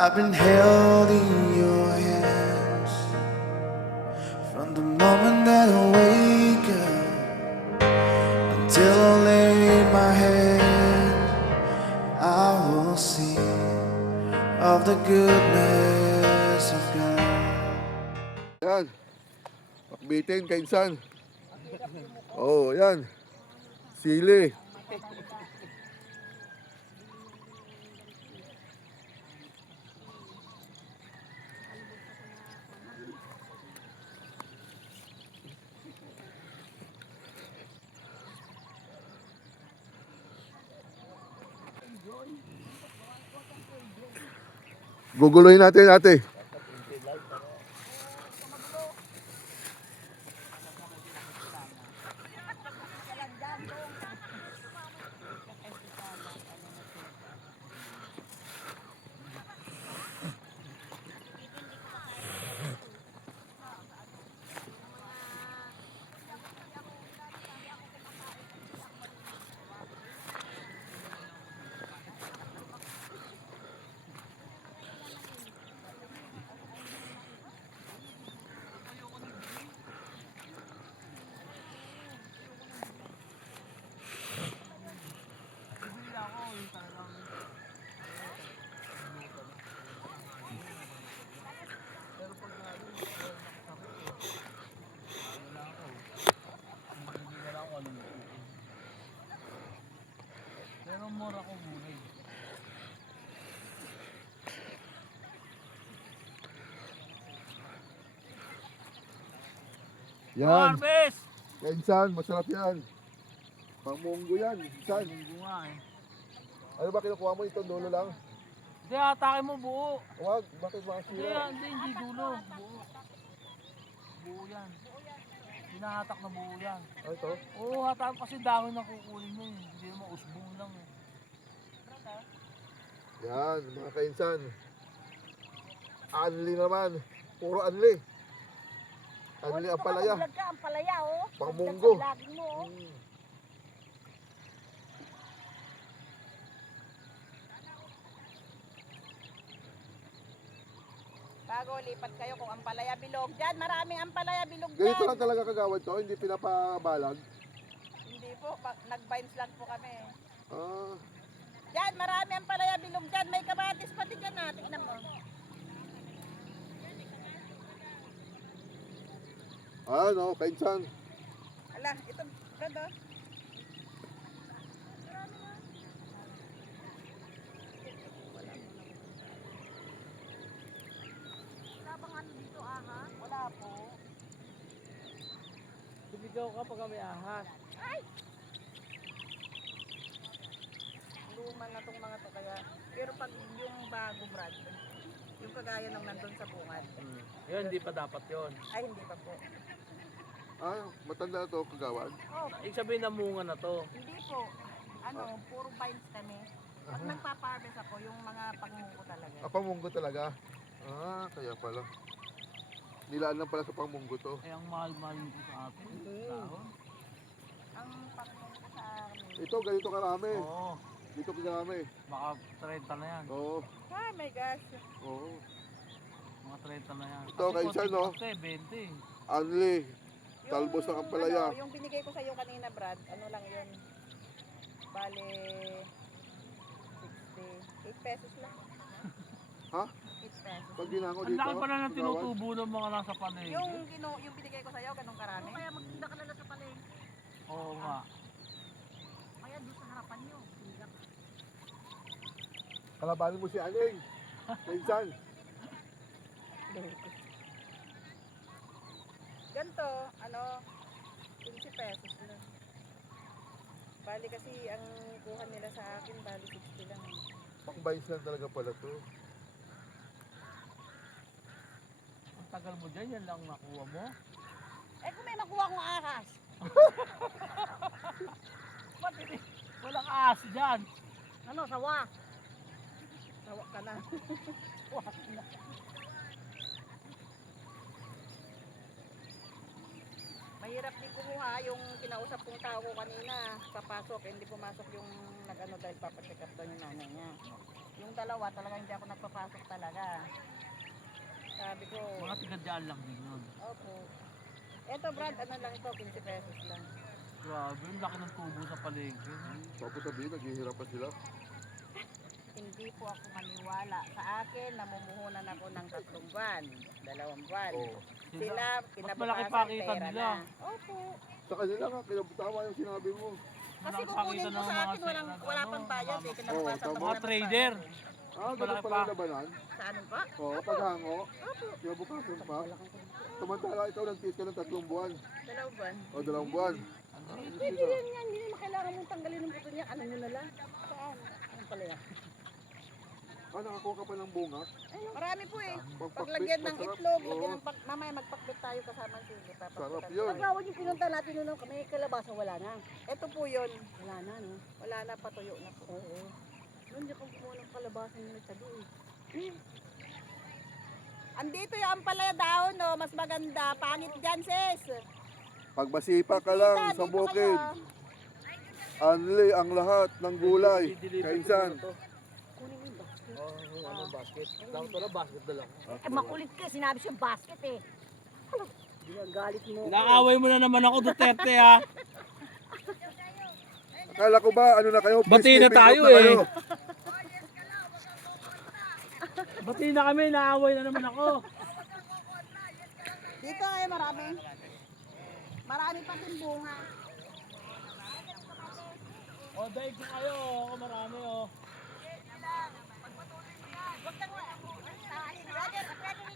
I've been held in your hands from the moment that I wake up until I lay my head. I will sing of the goodness of God. Yan, pakbitin, kainsan. Oh, yan. Sili. Guguluhin natin, ate. Pero mura ko gulay. Yan. Harvest! Kainsan, masarap yan. Pangmunggo yan, kainsan. Munggo nga eh. Ano ba kinukuha mo? Ito dulo lang? Hindi, atake mo buo. Huwag, bakit Hindi, makasira? hindi dulo. Buo. Buo yan. Hinahatak na buo yan. Ano ito? Oo, hatak kasi dahon na kukunin mo eh. Hindi mo usbong lang eh. Yan, mga kainsan. Anli naman. Puro anli. Anli ang palaya. Vlog ka, ang palaya, oh. Pangmunggo. Vlogging mo, oh. Bago lipat kayo kung ampalaya bilog dyan. Maraming ampalaya bilog dyan. Ganito lang talaga kagawad to, hindi pinapabalag. Hindi po, nag-vines lang po kami. Ah, Dyan, marami ampalaya bilog dyan. May kamatis pati dyan na. Tingnan mo. ano, kainsan. Ala, ito, Brad, oh. Wala bang ano dito, aha? Wala po. Sumigaw ka pag may ahas. Luma na tong mga to kaya. Pero pag yung bago, Brad, yung kagaya ng nandun sa bungad, Yun, hindi pa dapat yun. ay hindi pa po. Ah, matanda na to, kagawad. Oh, Ibig sabihin na munga na to. hindi po. Ano, puro vines kami. Pag nagpa-harvest ako, yung mga pangmungo talaga. Ah, pangmunggo talaga. Ah, kaya pala. Nilaan lang pala sa pangmunggo to. Eh, ang mahal-mahal nito sa atin. Dahon. Ang pangmungo sa amin. Ito, ganito karami. Oo, Dito karami. baka 30 na yan. Oo, Ay, my gosh. oo. Mga 30 na yan. Ito, kainsan, no? Kasi 20. Anli. Talbos ng ampalaya. Ano, yung binigay ko sa iyo kanina, Brad, ano lang yun? Bale, 8 pesos lang. Ha? 8 pesos. Pag ginango Ang dito, laki pala ng kagawad. tinutubo ng mga nasa palengke. Yung binigay ko sa iyo, ganun karami. Kaya magtinda ka na sa palengke. Oo nga. Kaya doon sa harapan niyo. Kalabanin mo si Aling. Kainsan. Ganto, ano, 15 pesos lang. Bali kasi ang kuha nila sa akin, bali 60 lang. Pang-buys lang talaga pala to. Ang tagal mo dyan, yan lang nakuha mo. Eh kung may makuha kong ahas. Ba't hindi? Walang ahas dyan. Ano, sawa? Sawa ka na. Sawa ka na. Mahirap din kumuha yung kinausap kong tao ko kanina. Papasok, hindi pumasok yung nag-ano dahil papacheck up daw yung nanay niya. Yung dalawa talagang hindi ako nagpapasok talaga. Sabi ko, Mga tigadyaan lang din yun. opo. Eto Brad, ano lang ito, 15 pesos lang. Grabe, ang laki ng tubo sa palengke. Tapos sabihin, naghihirapan sila. Hindi po ako maniwala. Sa akin, namumuhunan ako ng 3 buwan, 2 buwan. Oo. Sila, Mas malaki kinabukasan, pa kita pera nila. na. Opo. Sa kanila nga, kaya tama yung sinabi mo. Kasi Malaki kukunin pakita ko ng sa mga akin, wala pang bayad eh. Kinabukasan Oo, pa tama. sila Mga trader. Ah, ganun Malaki pala pa. yung labanan? Sa amin pa? Oo, paghango. Kaya bukasan pa. Samantala ikaw nagtiis ka ng 3 buwan. 2 buwan. O 2 buwan. Pwede rin yan, hindi naman kailangan mong tanggalin ng buto niya. Ano nyo na lang? Saan? Ano pala yan? Ah, nakakuha ka pa ng bunga? Marami po eh. Pagpakbit, Paglagyan ng masarap. itlog, Oo. lagyan ng mamaya magpakbit tayo kasama ng sili. Sarap yun. Pagkawag yung pinunta natin noon, may kalabasa, wala na. Ito po yun. Wala na, no? Wala na, patuyo na po. Oo. Noon, hindi ko kumuha ng kalabasa nila sa doon. Andito yung ampalaya daon, no? Mas maganda. Pangit dyan, sis. Pag masipa ka lang Tita, sa dito bukid, kayo, anli ang lahat ng gulay. Kainsan. Kunin mo yung basket. Ano basket? Dapat pala basket na lang. Eh, makulit ka. Sinabi siya basket eh. Ginagalit mo. Inaaway mo na naman ako, Duterte ha. Akala ko ba, ano na kayo? Bati na peacekeeping tayo group na eh. kayo? Bati na kami, inaaway na naman ako. Dito ay marami. Marami pa din bunga. O, daig ko kayo. Ako marami oh.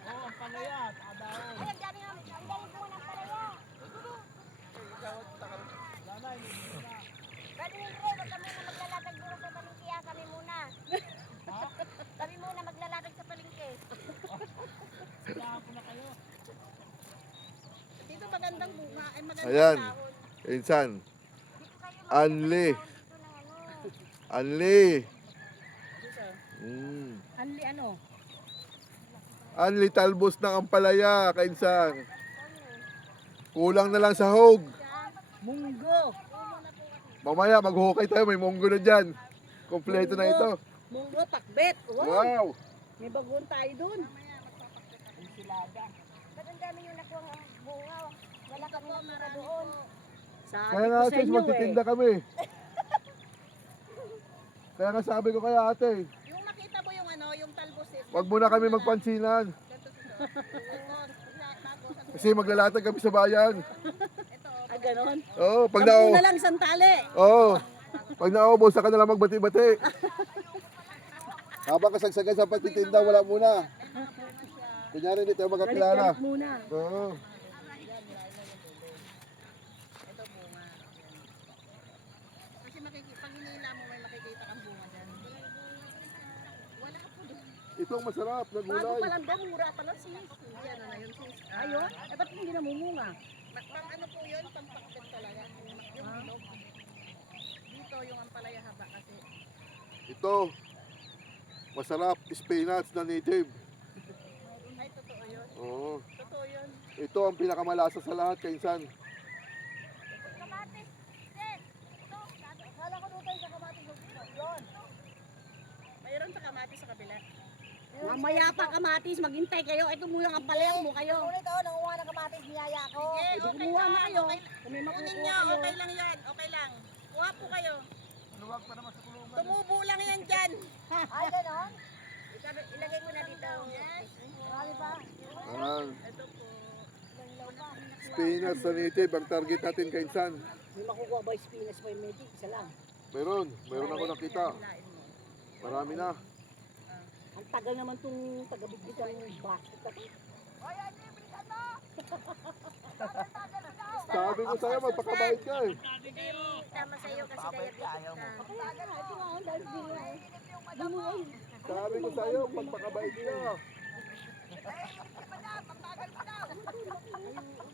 Oh, ang palaya. Takadaon. Pwede hindi, huwag ka muna maglalatag doon sa palengke, ah. Kami muna. Kami muna maglalatag sa palengke. Kailangan ko na kayo. Dito magandang bunga. Ay magandang Ayan. dahon. Kainsan. Anli. Dito ng ano. Anli. Dito. Anli ano? Anli talbos ng ampalaya, kainsan. Kulang na lang sa hog. Munggo. Mamaya maghukay tayo, may munggo na dyan. Kompleto na ito. Munggo, takbet. Wow. Wow! May bagoon tayo dun. Ensilada. Ba't ang dami yung nakuha ng bunga? Wala kami natira doon. Sabi Kaya ko nga sa sis, inyo eh. magtitinda kami. Kaya nga sabi ko kaya ate, Yung nakita mo yung ano, yung talbos eh. wag muna kami magpansinan. Kasi maglalatag kami sa bayan. Ah, ganon. Oo, pag Sampu na na lang isang tali. Oo. Pag naubos, saka na lang magbati-bati. Habang kasagsagan sa pagtitinda, wala muna. Kunyari hindi tayo magkakilala. Galit muna. Oo. Ito bunga. Kasi pag hinila mo, may makikita kang bunga dyan. Wala po doon. Itong masarap na Bago gulay. pa lang daw, mura pa lang sis. Hindi ano na yun sis. Ayun? Eh ba't hindi namumunga? Pang ano po yun? Pang pakbet talaga. Yung ilog. Dito yung ampalaya haba kasi. Ito, masarap, spinach na native. Ay, totoo yun. Oo. Totoo yun. Ito ang pinakamalasa sa lahat, kainsan. Kamatis. Sis, ito. Kala ko doon tayo sa kamatis. Yun. Mayroon sa kamatis sa kabila. Mamaya pa kamatis, maghintay kayo. Ito muna ang palayang mo kayo. Ulit ako, nanguha ng kamatis, niyaya ko. Okay, okay Kumuha na lang. kayo. Okay. Kung may Kunin makukuha nyo, kayo. okay lang yan. Okay lang. Kuha po kayo. Luwag pa naman sa kulungan. Tumubo lang yan dyan. Ay, ganon? Ilagay ko na dito. Yes. Marami pa. Ayan. Ito po. Spinach na native, ang target natin, kainsan. May makukuha ba yung spinach pa yung medic? Isa lang. Meron ako nakita. Hilain mo. Marami na. Ang tagal naman itong tagabigbitan ng basket na to. Sabi ko sa'yo, magpakabait ka eh. Tama sa'yo kasi diabetic ka. Ito nga, oh, dahil binuhay. Sabi ko sa'yo, magpakabait ka.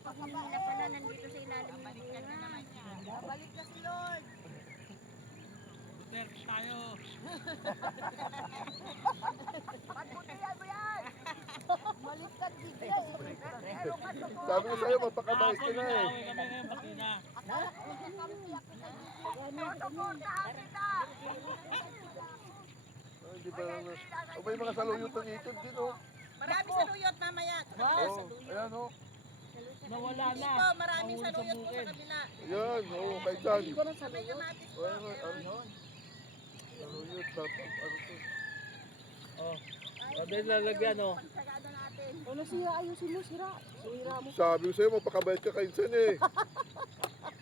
Pagmamila pala nandito sa ilalim ng bunga. Balik na si Lord. Duterte tayo. Baliktad bigla eh. Sabi ko sa'yo, magpakabait ka na eh. Inaaway kami ngayon, bati na. Hindi Hindi pa naman. O may mga saluyot ng itim din, oh. Marami sa luyot mamaya. Oh, ayan, oh. Nawala na. Dito, maraming sa Nahulog sa luyot po sa bukid. kabila. Ayan, oh, kay Jan. Sa may kamatis po. Ayan, ano? Saluyot, tapos, ano to? Oh. Sabi lalagyan, oh. Pagsagada natin. Ano siya? Ayusin mo, sira. Sira mo. Sabi ko sa'yo, magpakabait ka kainsan eh.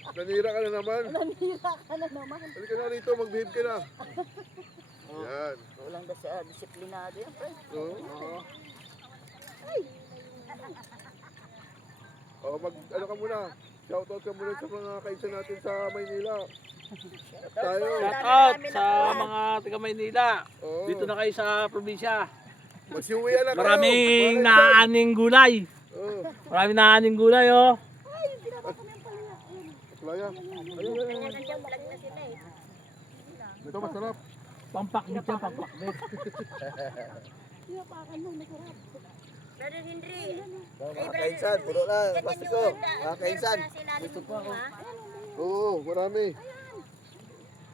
Nanira ka na naman. Nanira ka na naman. Halika na rito, mag-behave ka na. Yan. Walang ba siya disiplinado yan, pre? Oh. Oh, ano ka muna? Shoutout ka muna sa mga kainsan natin sa Maynila. Tayo. Shout out sa mga taga Maynila. Oh. Dito na kayo sa probinsya. Magsiuwian na kayo. Maraming Mga kainsan. naaning gulay. Oh. Maraming naaning gulay, oh. Playa. Nandiyan vlog na sila eh. Ito masarap. Pampakbit yan, pampakbit. Brother Henry. Mga kainsan, puno na, plastiko. Mga kainsan. Gusto po ako. Oo, marami.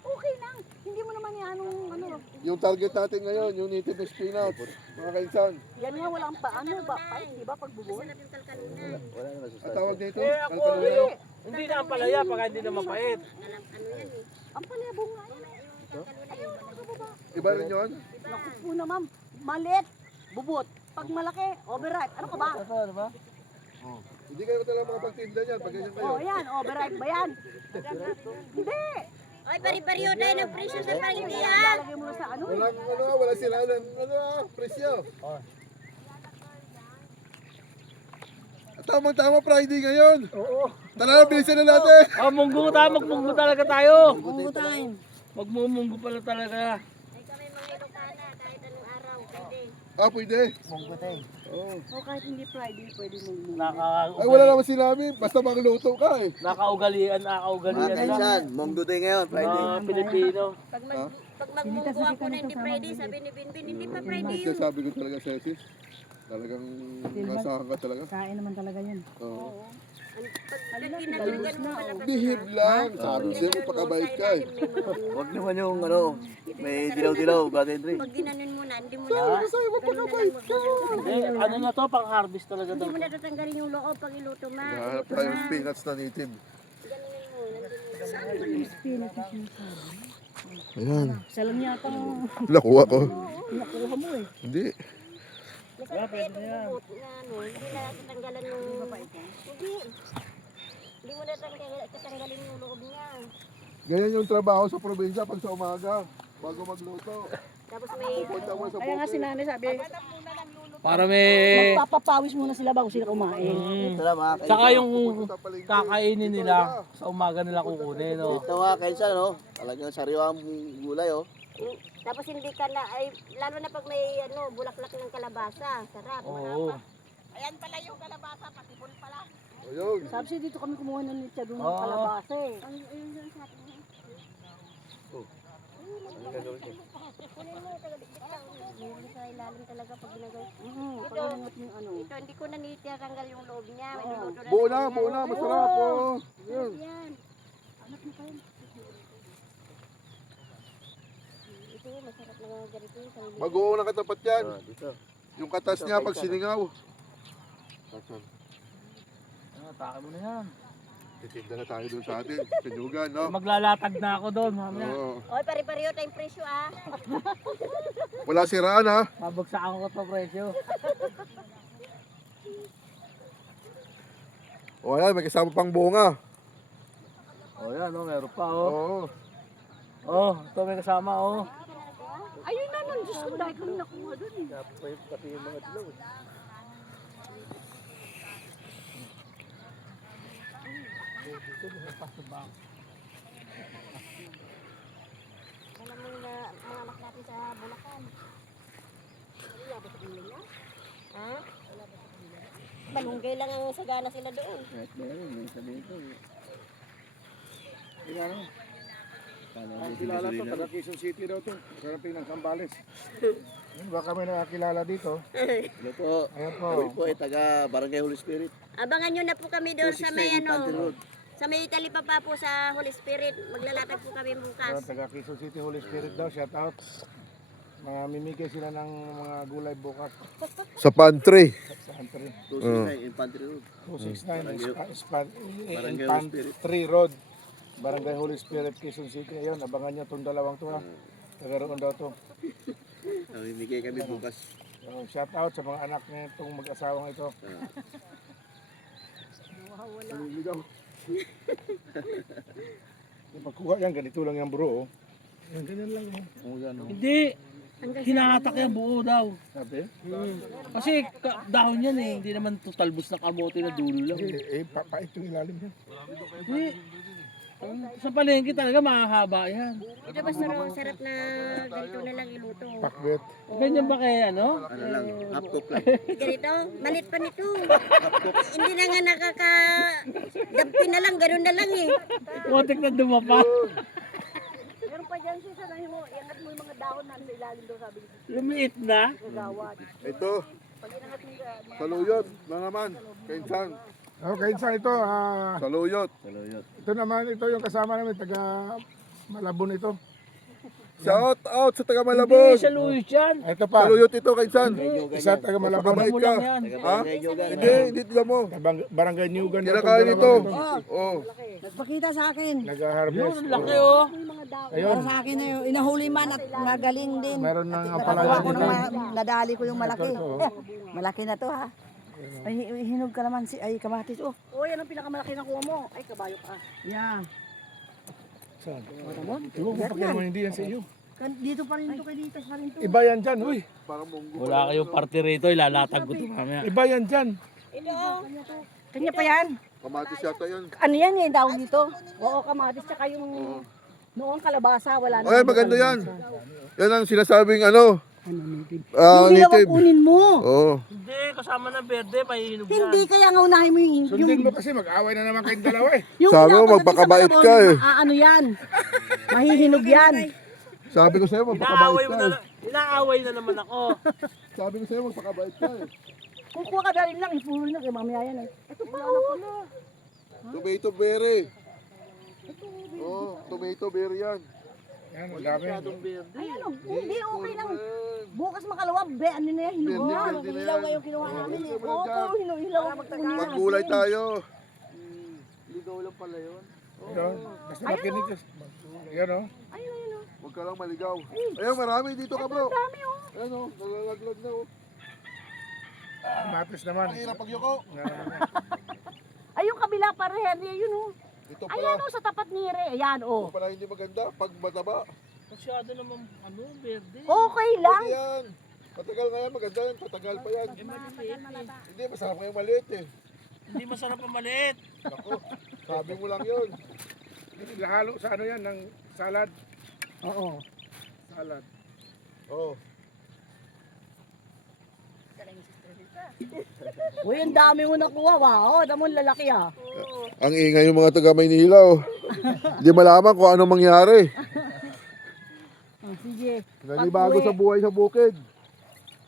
Okay lang. Hindi mo naman yan ano. Yung target natin ngayon, yung native spinach. Mga kainsan. Yan nga walang paano ba? Fight, di ba? Pagbubuhay. Sarap yung kalkalunan. Wala na Ang masustansya. tawag nito? Eh, ako, Kalkalunay. hindi na ang palaya pag hindi na mapait. Ano yan eh. Ang palabong nga. Iba rin yun? Naku po naman. Maliit. Bubot. Pag malaki, overripe. Ano ka ba? Hindi kayo talaga makapagtinda niyan pag ganyan kayo. Oh, yan. Overripe ba yan? Hindi. Ay, pari-pariyo tayo ng presyo sa palengke ha. Lalagay mo na sa ano. Walang wala sila ng presyo. Tamang-tama Friday ngayon. Oo. Tara, bilisan na natin. Oh, munggo tayo, magmunggo talaga tayo. Munggo tayo. Magmumunggo pala talaga. Ay, kami mga Ilocana, kahit anong araw, pwede. Ah, pwede. Munggo tayo. Oh. O kahit hindi Friday, pwede mong Ay, wala naman sinabi. Basta magluto ka eh. Nakaugalian Mga lang. kainsan, munggo tayo ngayon, Friday. Mga Pilipino. Pag magmunggo ako na hindi Friday, sabi ni Binbin, hindi pa Friday yun. Sabi ko talaga sa sis. Talagang masahan ka talaga. kain naman talaga yan. Oo. Pag ginagalugan mo malakas Behave lang. Sabi sa'yo, magpakabait ka eh. Huwag naman yung ano, may dilaw-dilaw, Brother Henry. Pag ginanon mo na, hindi mo Sabi na, ko sa'yo, magpakabait ka. Eh, ano na to, pang harvest talaga hindi daw. mo na tatanggalin yung loob pag iluto ma. Nahanap tayo ng spinach na native. Ganunin mo, nandun mo. Ayan. Isa lang yata ang Nakuha ko. nakuha mo eh. Hindi. Masarap ito bubot na ano, hindi na tatanggalan yung... Hindi. Hindi mo na tatanggalin yung loob niya. Ganyan yung trabaho sa probinsya pag sa umaga. Bago magluto. Tapos may... Punta mo sa Kaya nga si bukid. nanay sabi, Para may... magpapapawis muna sila bago sila kumain. Ito na mga kainsan. Saka yung Punta sa palengke. kakainin nila, sa umaga nila kukunin, no? Ito mga kainsan, no? Talagang sariwang gulay, oh. Tapos hindi ka na, ay, lalo na pag may ano, bulaklak ng kalabasa. Sarap. Oo. Ayan pala yung kalabasa, patibol pala. Ayun. Sabi siya dito kami kumuha ng nitya doon ng Oo. kalabasa eh. Ayun dyan sa atin. Kunin mo, taga-dikdik ka. Hindi sa ilalim talaga pag ginagawa. Pag-ingat yung ano. Ito, hindi ko na nitiyatanggal yung loob niya. May niluto na Buo lang na, niya. buo na. Masarap po. Yun. Yan. Ito, masarap na mga ganito. Sa Mag-uong na katapat yan. Oh, dito. Yung katas niya pag siningaw. Atake mo na yan. Titinda na tayo doon sa atin. Pinyugan, no? Maglalatag na ako doon, mamaya. Oo. Oy, pare-pareho tayong presyo ah. Wala siraan ha. Babagsakan ko to presyo. O yan, may kasama pang bunga. Oh, yan, oh, meron pa, oh. Oo. Oh, ito may kasama, oh. Ayun na nun, Diyos ko, dahil kami nakuha doon eh. Pati yung mga dilaw, eh. Alam mo na mga anak natin sa Bulacan. Wala ba sa kanila? Ha? Wala ba sa kanila? Malunggay lang ang sagana sila doon. Kahit meron, may sabihin ko. Ang kilala to, taga Quezon City daw to. Sarapin ng Sambales. Baka may nakakilala dito. Hello po. Ayan po. Kami po ay taga Barangay Holy Spirit. Abangan nyo na po kami doon sa may 269 Infante ano. Road. Sa may talipapa po sa Holy Spirit. Maglalatag po kami Ayan, bukas. taga Quezon City Holy Spirit daw. Shout out. Mamimigay sila ng mga gulay bukas Sa pantry. sa pantry. 269, Infantry Road. 269 Barangay Infantry Road. Barangay Holy Spirit, Quezon City. Ayun, abangan nyo itong dalawang to ha. Nagaroon daw to. Namimigay kami bukas. So, shout out sa mga anak niya itong mag-asawang ito. Naliligaw. Yung pagkuha yan, ganito lang yan bro. Oh. Yan, ganyan lang. Oh, yan, oh. Hindi. Hinahatak yan buo daw. Sabi? Kasi dahon yan eh. Hindi naman to talbos na kamote na dulo lang. Papait yung ilalim yan. Hindi. Sa palengke talaga mahahaba yan. Ito ba sarap na ganito na lang iluto? Pakbet. Ganyan ba kaya ano? Ano lang, half cook lang. Ganito? Malit pa nito. Hindi na nga nakakadampi na lang, gano'n na lang eh. Motik na dumapa. Meron pa dyan siya, sanahin mo, iangat mo yung mga dahon na sa ilalim daw sabi ko. Lumiit na. Gawad. Ito. Pag inangat mo yung Saluyot na naman. Kainsan. Okay, sa ito, Saluyot. ito naman, ito yung kasama namin, taga Malabon ito. Shout out sa taga Hindi Malabon. siya Luis yan. Ito pa, Saluyot ito, Kainsan. isa taga Malabon. Mabait Mo ka. lang yan. Ha? Hindi, hindi tila mo. Barangay Newgan. Kinakain ito. Oh. Nagpakita sa akin. Nag-harvest. Yun, laki oh. Ayun, Para sa akin na yun, inahuli man at magaling din. meron ng Nakuha apalaya ko dito. nadali ko yung malaki. Ito. Malaki na to ha. Ay, hinog ka naman ay kamatis. Oh, yan ang pinakamalaki na kuha mo. Ay, kabayo ka. Yeah. Saan? Ewan ko pa kaya naman hindi yan sa iyo. Dito pa rin to, kay dito pa rin to. Iba yan dyan, uy. Parang munggo. Wala kayong party rito, ilalatag ko ito mamaya. Iba yan dyan. Kanya pa yan. Kamatis yata yan. Ano yan eh, daw dito? Oo, kamatis. Tsaka yung noong kalabasa, wala na. Ay, maganda yan. Yan ang sinasabing ano. Yung Native. hilawag kunin mo. Oo. Hindi, kasama ng berde, pahihinog yan. Hindi, kaya nga unahin mo yung Sundin mo kasi mag-away na naman kayong dalawa eh. yung Sabi mo, hilawag pagdating magpakabait sa ka Malabon, eh. Ano yan? Mahihinog yan. Sabi ko sa'yo, magpakabait Inaaway mo ka na, eh. inaaway na naman ako. Sabi ko sa'yo, magpakabait ka eh. Kukuha ka dali lang, ipuro na kay mamaya yan eh. Ito pa oh. Tomato berry. Oh, tomato berry yan. Yan, ang dami. Ay ano, hindi okay lang. Bukas makalawa, be, ano na yan, hinog na. Verde na Hilaw yan. nga yung kinuha namin eh. Verde mo na Oo, dyan. hilaw ang kunin Maggulay tayo. Ligaw lang pala yun. Yan, basta makinig ka. Yan o. Huwag ka lang maligaw. Ayun, marami dito ka bro. Dami oh. Ayun oh, nalalaglag na oh. Matis naman. Ang hirap pagyuko. Ay, yung kabila para Henry, yun oh. Ito Ayan pala, oh, sa tapat ni Re. Ayan oh. ito pala hindi maganda pag mataba. Masyado naman, ano, berde. Okay lang. Pwede yan. Matagal nga yan, maganda yan. Tatagal pa yan. Hindi, masarap nga yung maliit eh. Hindi masarap ang maliit. Ako, sabi mo lang yun. Halo sa ano yan, ng salad. Oo. Salad. Oh. Uy, ang dami mo nakuha. Wow, damon lalaki ah. Ang ingay yung mga taga Maynila oh. Hindi malaman kung anong mangyari. Sige. Nanibago sa buhay sa bukid.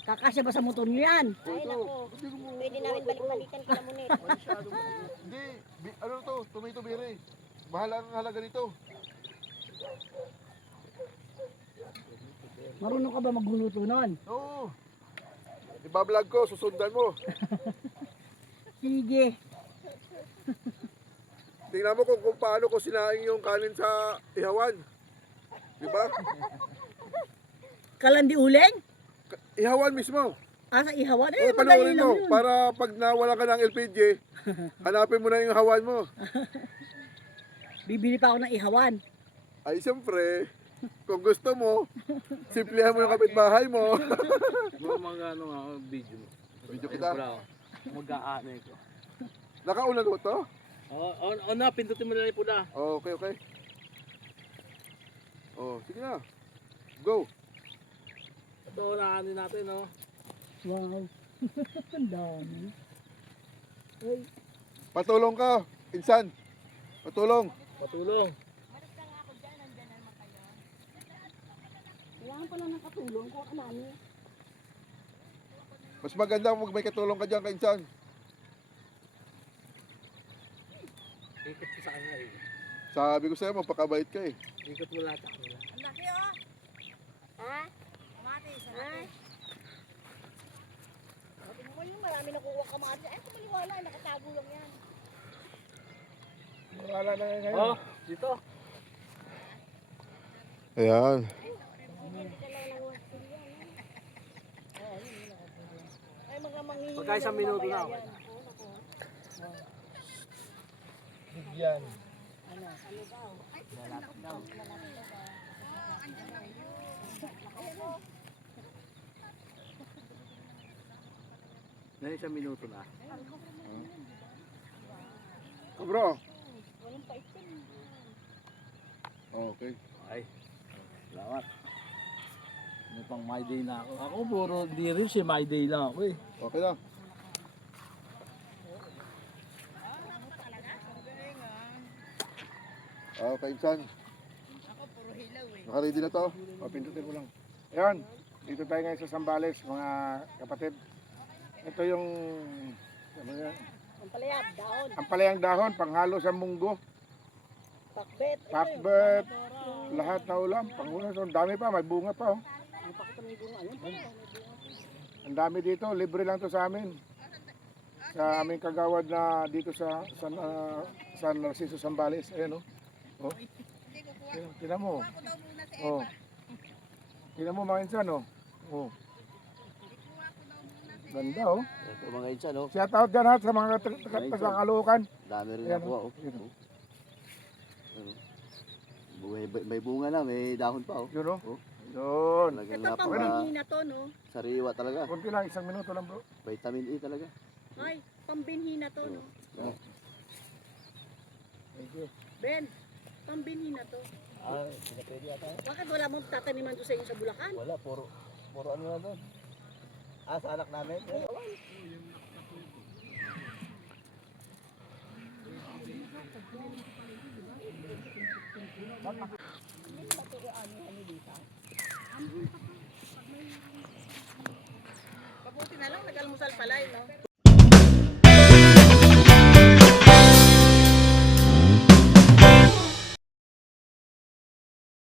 Kakasya ba sa motor niyo yan? Ay naku, pwede namin balik-balikan kila Munir. Hindi, ano to, tomato berry. Mahal ang halaga nito. Marunong ka ba magluluto nun? Oo. Ibablog ko, susundan mo. Sige. Tingnan mo kung paano ko sinaing yung kanin sa ihawan. Di ba? Kalandi uling? Ihawan mismo. Ah, sa ihawan? O, panoorin mo. Para pag nawala ka ng LPG, hanapin mo na yung ihawan mo. Bibili pa ako ng ihawan. Ay, siyempre, kung gusto mo, simplihan mo yung kapitbahay mo. Mga ano nga, video mo. Video kita. Mag-aanay ko. Nakaulan mo to? O na, pindutin mo na yung pula. Oh, okay, okay. Oh, sige na. Go. Ito, nakanin natin, no? Wow. Ang dami. Patulong ka, insan. Patulong. Patulong. Kailangan pala ng katulong ko kanani. Mas maganda kung may katulong ka dyan ka insan. Ikot ko sa kanya eh. Sabi ko sa'yo, magpakabait ka eh. Ikot mo lahat sa kanila. Ang laki oh. Ha? Mati. marami nakuha kamatis. Ay, kumaliwala, nakatago lang yan. Wala na ngayon. Oh, dito. Ayan. Ay, mga manghihingi. Pagka isang minuto na. Bigyan. Na isang minuto na. Bro. Okay. Ay. Salamat. May pang my day na ako. Ako puro di rin si my day lang ako eh. Okay na. Okay, Insan. Naka-ready na to. O, pindutin ko lang. Ayan, dito tayo ngayon sa Sambales, mga kapatid. Ito yung ano yan? Ang palayab, dahon, Ang palayang dahon, panghalo sa munggo, pakbet. pakbet, lahat na ulam, panghalo. Ang dami pa, may bunga pa. Oh. Ang dami dito, libre lang to sa amin. Sa aming kagawad na dito sa San Narciso, Sambales. Ayan, oh. Oh. Tinan mo. Oh. Tinan mo mga insan, oh. Oh. Ganda, oh. Ito mga insan, oh. Shout out dyan ha sa mga taga-Caloocan. Dami rin Ayan, nakuha, oh. Yun, Oh. May bunga na, may dahon pa, oh. Yun, oh. Oh. Yun. Talagang Ito napaka pambinhi na to, no? sariwa talaga. Kunti lang, 1 minuto lang, bro. Vitamin E talaga. Ay, pambinhi na to, no? Thank you. Ben, pambinhi na to. Ah, pinapwede yata. Bakit wala mong tataniman doon sa inyo sa Bulacan? Wala, puro ano na doon. Ah, sa anak namin? Mabuti na lang, nag-almusal pala, no?